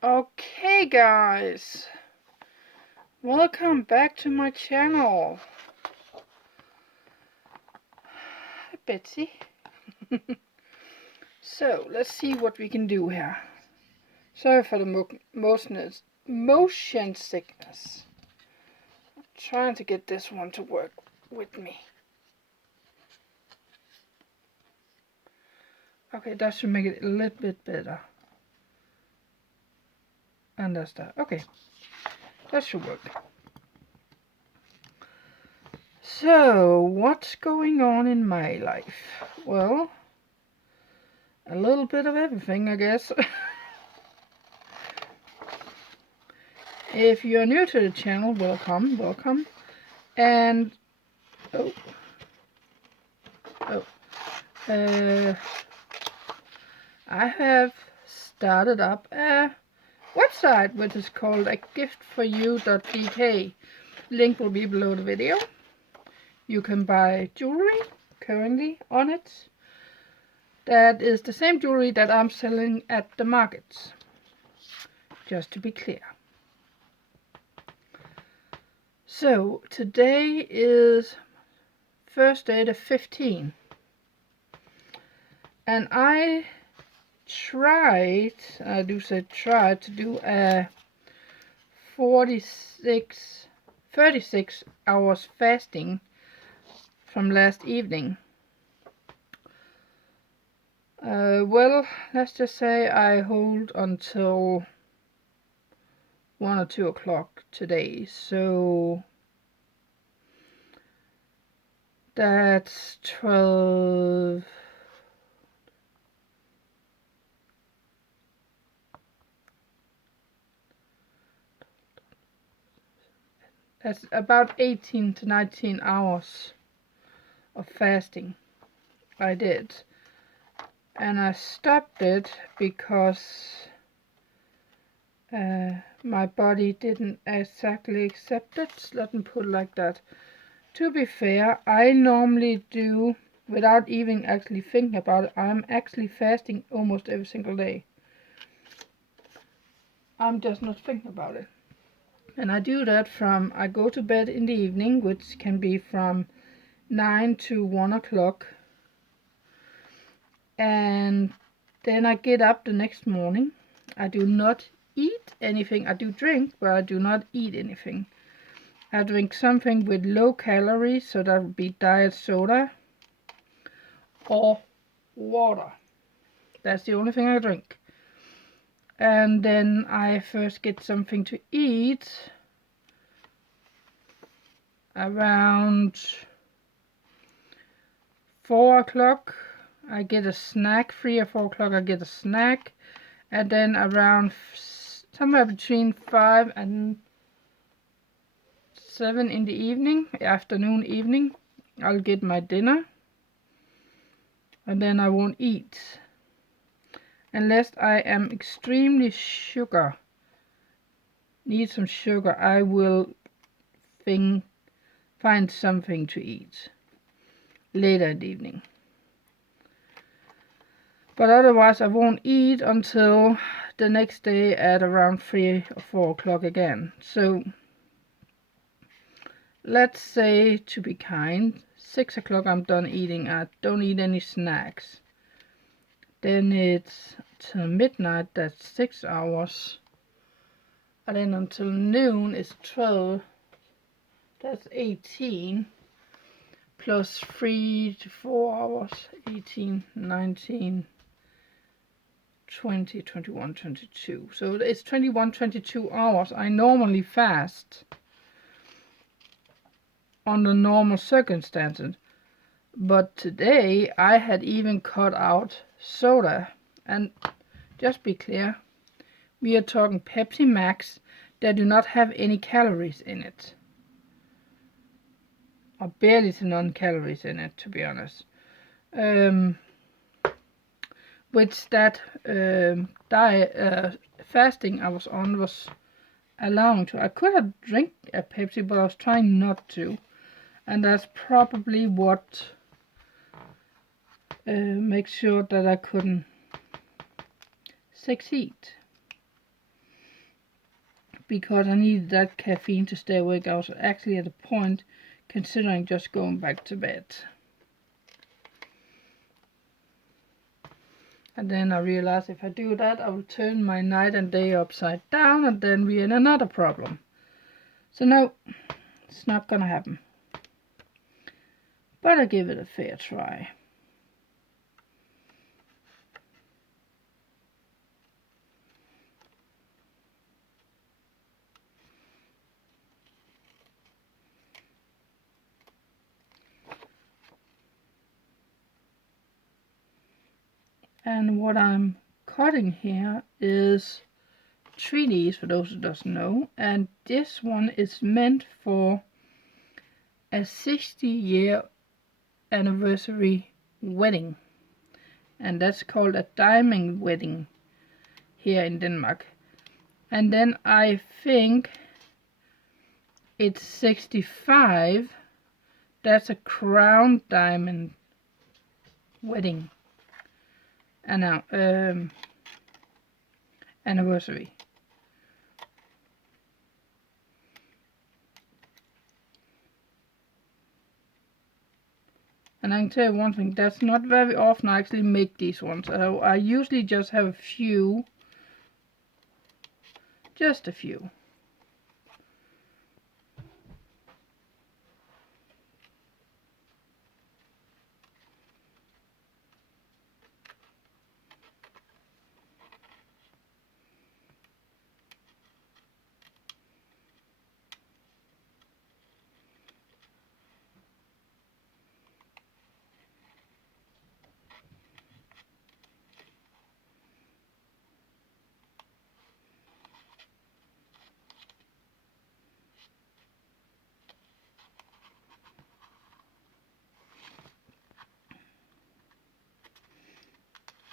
Okay guys, welcome back to my channel. Hi Betsy. So let's see what we can do here. Sorry for the motion sickness. I'm trying to get this one to work with me. Okay, that should make it a little bit better. And that's that. Okay, that should work. So, what's going on in my life? Well, a little bit of everything, I guess. If you're new to the channel, welcome. And I have started up a website which is called agiftforyou.dk. Link will be below the video. You can buy jewelry currently on it. That is the same jewelry that I'm selling at the markets. Just to be clear. So today is Thursday the 15th. And I tried to do a 36 hours fasting from last evening. Well, let's just say I hold until 1 or 2 o'clock today, so that's 12. That's about 18 to 19 hours of fasting I did. And I stopped it because my body didn't exactly accept it. Let me put it like that. To be fair, I normally do, without even actually thinking about it, I'm actually fasting almost every single day. I'm just not thinking about it. And I do that from, I go to bed in the evening, which can be from 9 to 1 o'clock. And then I get up the next morning. I do not eat anything. I do drink, but I do not eat anything. I drink something with low calories, so that would be diet soda or water. That's the only thing I drink. And then I first get something to eat around 4 o'clock. I get a snack, 3 or 4 o'clock I get a snack. And then around somewhere between 5 and 7 in the evening, evening, I'll get my dinner. And then I won't eat. Unless I am extremely need some sugar, I will find something to eat later in the evening. But otherwise I won't eat until the next day at around 3 or 4 o'clock again. So let's say, to be kind, 6 o'clock I'm done eating. I don't eat any snacks. Then it's till midnight, that's 6 hours. And then until noon is 12. That's 18. Plus 3 to 4 hours. 18, 19, 20, 21, 22. So it's 21, 22 hours. I normally fast under normal circumstances. But today I had even cut out soda. And just be clear, we are talking Pepsi Max that do not have any calories in it. Or barely to none calories in it, to be honest. Which that diet fasting I was on was allowing to. I could have drank a Pepsi, but I was trying not to. And that's probably what makes sure that I couldn't succeed. because I needed that caffeine to stay awake. I was actually at a point considering just going back to bed. And then I realized if I do that, I will turn my night and day upside down, and then we're in another problem. So no, it's not gonna happen. But I give it a fair try. And what I'm cutting here is 3Ds, for those who doesn't know, and this one is meant for a 60-year anniversary wedding, and that's called a diamond wedding here in Denmark. And then I think it's 65, that's a crown diamond wedding and anniversary. And I can tell you one thing, that's not very often I actually make these ones. So I usually just have a few, just a few.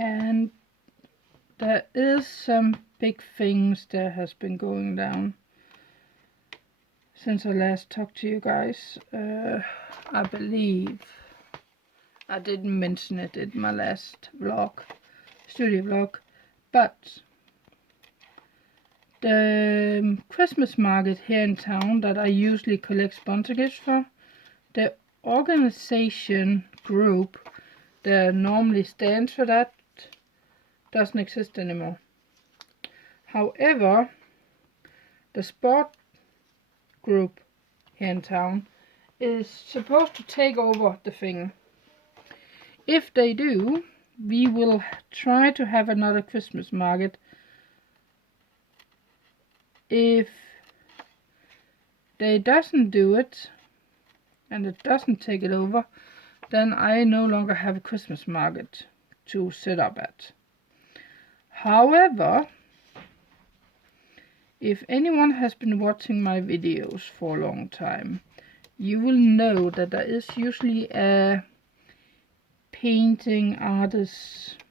And there is some big things that has been going down since I last talked to you guys. I believe I didn't mention it in my last vlog, studio vlog, but the Christmas market here in town that I usually collect sponsor gifts for, the organization group that normally stands for that doesn't exist anymore. However, the sport group here in town is supposed to take over the thing. If they do, we will try to have another Christmas market. If they doesn't do it and it doesn't take it over, then I no longer have a Christmas market to set up at. However, if anyone has been watching my videos for a long time, you will know that there is usually a painting artist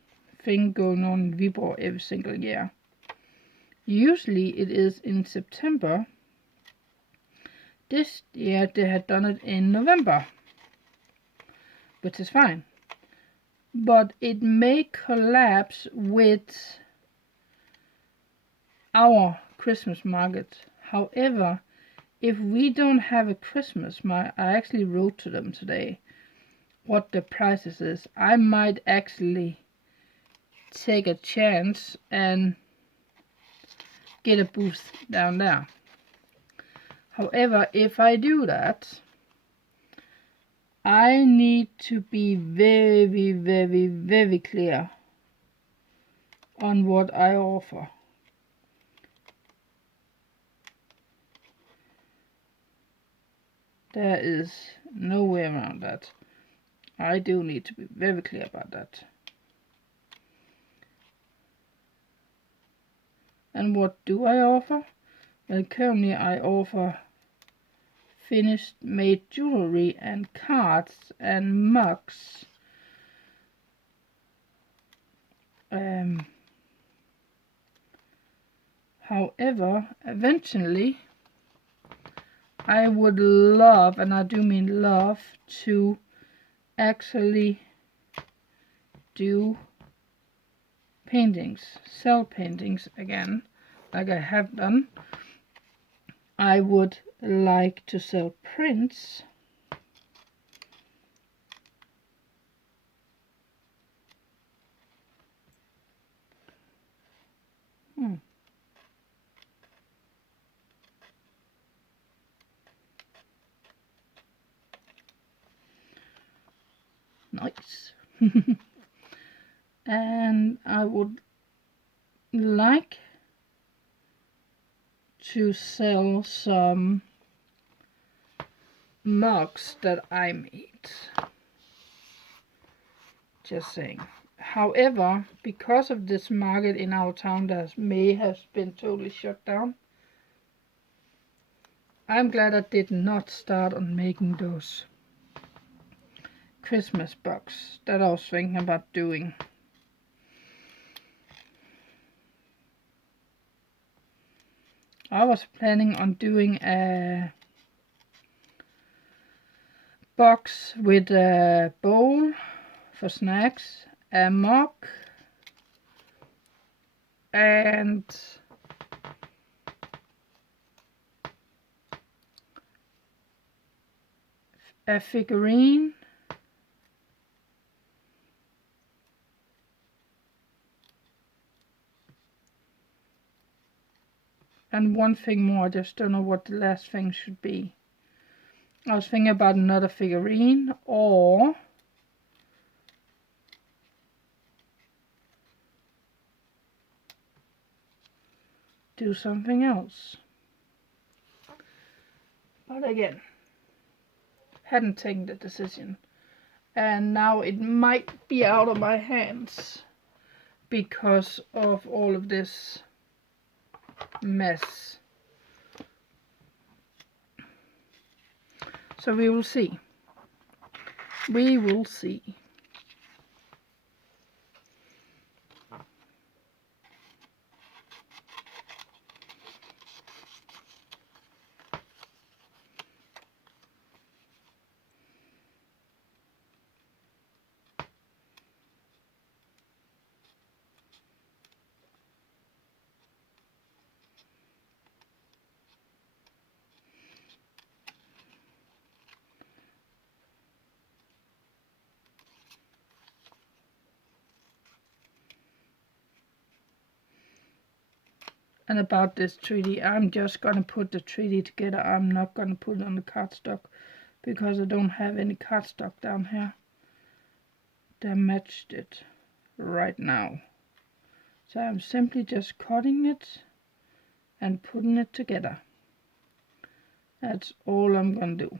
thing going on in Viborg every single year. Usually it is in September. This year they had done it in November, which is fine. But it may collapse with our Christmas market. However, if we don't have a Christmas market, I actually wrote to them today what the prices is. I might actually take a chance and get a booth down there. However, if I do that, I need to be very, very, very clear on what I offer. There is no way around that. I do need to be very clear about that. And what do I offer? Well, currently I offer finished made jewelry and cards and mugs. However, eventually I would love, and I do mean love, to actually do paintings, sell paintings again, like I have done. I would like to sell prints. Nice. And I would like to sell some mugs that I made. Just saying. However, because of this market in our town that may have been totally shut down, I'm glad I did not start on making those Christmas bucks that I was thinking about doing. I was planning on doing a box with a bowl for snacks, a mug, and a figurine, and one thing more. I just don't know what the last thing should be. I was thinking about another figurine or do something else. But again, hadn't taken the decision. And now it might be out of my hands because of all of this mess. So we will see. We will see. And about this 3D, I'm just gonna put the 3D together. I'm not gonna put it on the cardstock because I don't have any cardstock down here that matched it right now. So I'm simply just cutting it and putting it together. That's all I'm gonna do.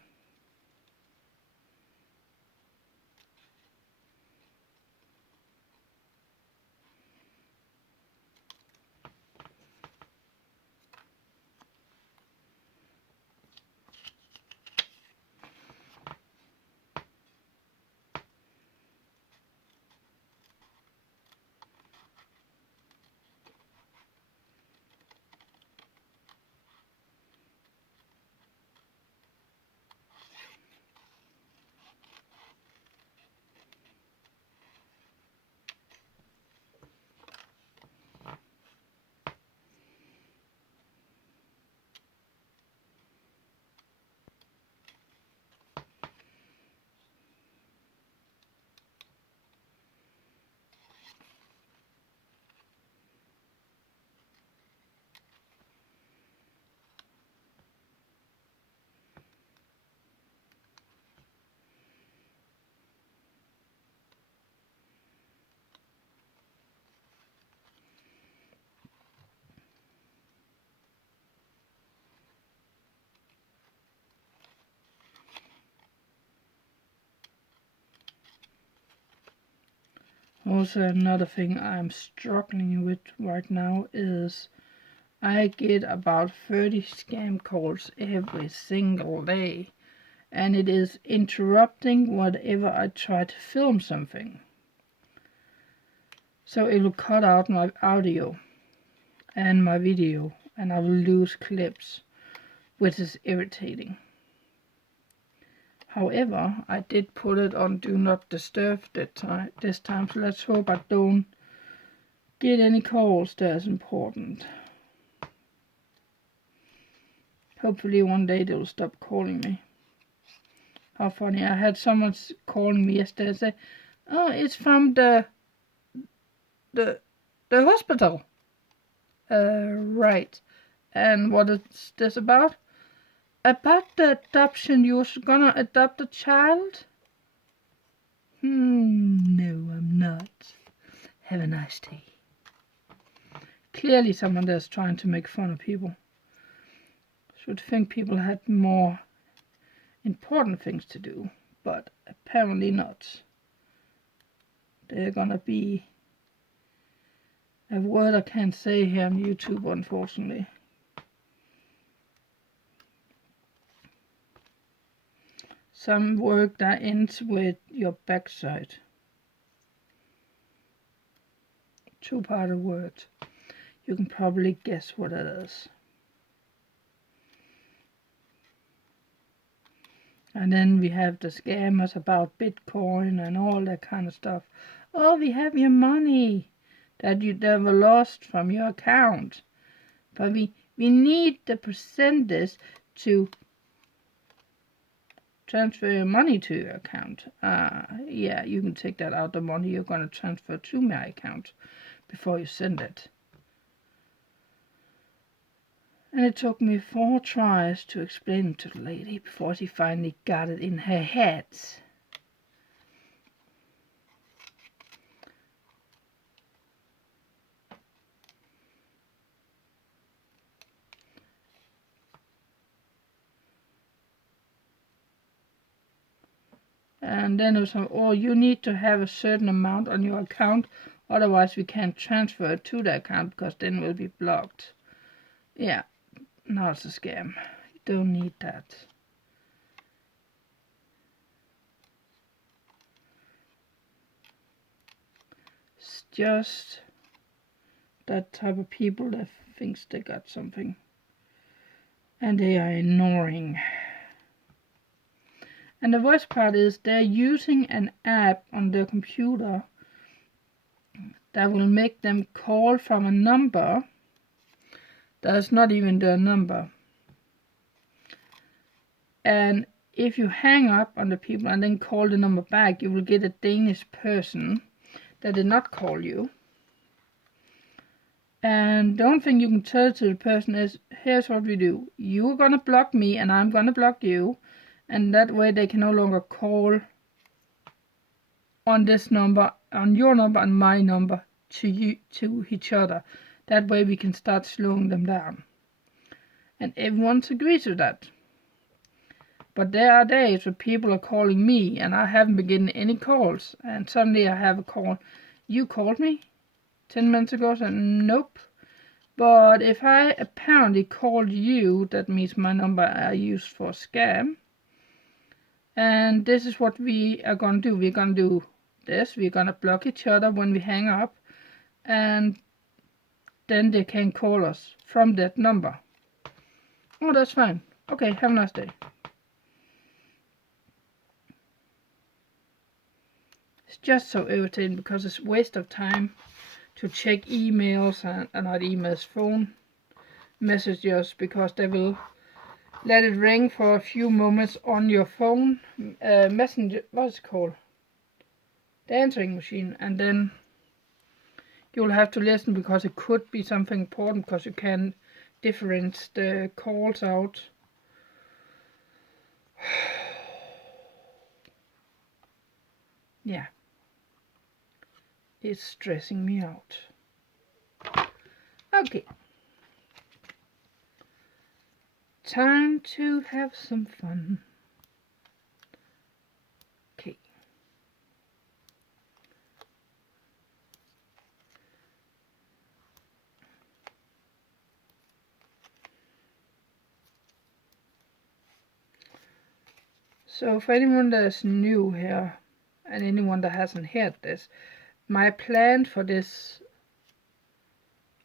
Also, another thing I'm struggling with right now is I get about 30 scam calls every single day, and it is interrupting whatever I try to film something. So it will cut out my audio and my video, and I will lose clips, which is irritating. However, I did put it on Do Not Disturb this time, so let's hope I don't get any calls that's important. Hopefully one day they'll stop calling me. How funny. I had someone calling me yesterday and say, oh, it's from the hospital. Right. And what is this about? About the adoption. You're gonna adopt a child? No, I'm not. Have a nice day. Clearly someone that's trying to make fun of people. Should think people had more important things to do, but apparently not. They're gonna be a word I can't say here on YouTube, unfortunately. Some word that ends with your backside. Two-part word. You can probably guess what it is. And then we have the scammers about Bitcoin and all that kind of stuff. Oh, we have your money that you never lost from your account. But we need the percentage to transfer your money to your account. Yeah, you can take that out, the money you're going to transfer to my account before you send it. And it took me 4 tries to explain it to the lady before she finally got it in her head. And then it was, oh, you need to have a certain amount on your account, otherwise we can't transfer it to the account because then it will be blocked. Yeah, now it's a scam. You don't need that. It's just that type of people that thinks they got something. And they are ignoring. And the worst part is they're using an app on their computer that will make them call from a number that's not even their number. And if you hang up on the people and then call the number back, you will get a Danish person that did not call you. And the only thing you can tell to the person is, here's what we do. You're gonna block me and I'm gonna block you. And that way they can no longer call on this number, on your number and my number to each other. That way we can start slowing them down. And everyone agrees with that. But there are days where people are calling me and I haven't been getting any calls. And suddenly I have a call. You called me 10 minutes ago? I said, nope. But if I apparently called you, that means my number I used for a scam. And this is what we are going to do. We're going to do this. We're going to block each other when we hang up. And then they can call us from that number. Oh, that's fine. Okay, have a nice day. It's just so irritating because it's a waste of time to check emails and not emails, phone messages, because they will let it ring for a few moments on your phone, messenger, what's it called? The answering machine, and then you'll have to listen because it could be something important because you can differentiate the calls out. Yeah, it's stressing me out. Okay. Time to have some fun. Okay. So for anyone that is new here, and anyone that hasn't heard this, my plan for this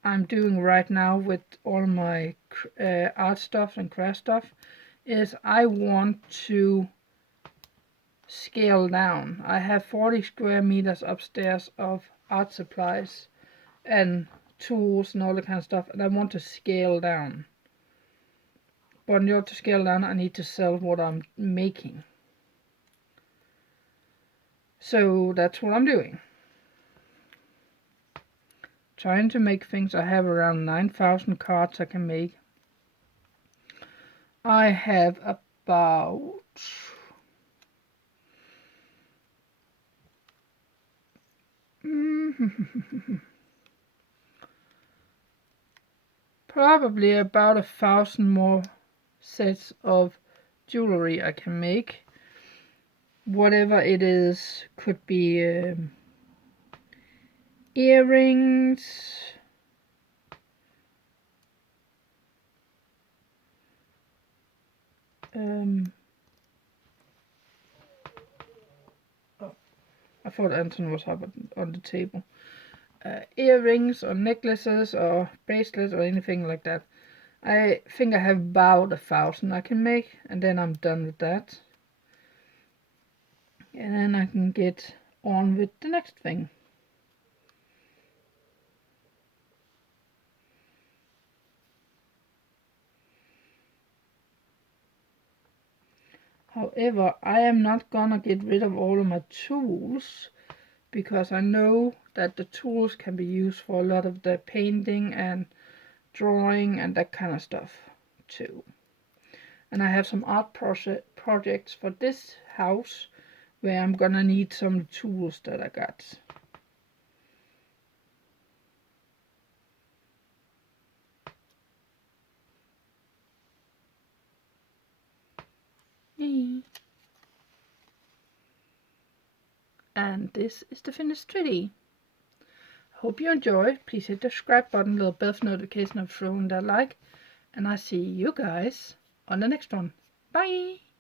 I'm doing right now with all my art stuff and craft stuff is I want to scale down. I have 40 square meters upstairs of art supplies and tools and all that kind of stuff, and I want to scale down. But in order to scale down, I need to sell what I'm making. So that's what I'm doing. Trying to make things. I have around 9,000 cards I can make. I have about probably about 1,000 more sets of jewelry I can make. Whatever it is, could be earrings, oh, I thought Anton was up on the table. Earrings or necklaces or bracelets or anything like that. I think I have about 1,000 I can make, and then I'm done with that. And then I can get on with the next thing. However, I am not gonna get rid of all of my tools, because I know that the tools can be used for a lot of the painting and drawing and that kind of stuff too. And I have some art projects for this house where I'm gonna need some tools that I got. And this is the finished treaty. Hope you enjoy. Please hit the subscribe button, little bell notification of throwing that like, and I see you guys on the next one. Bye!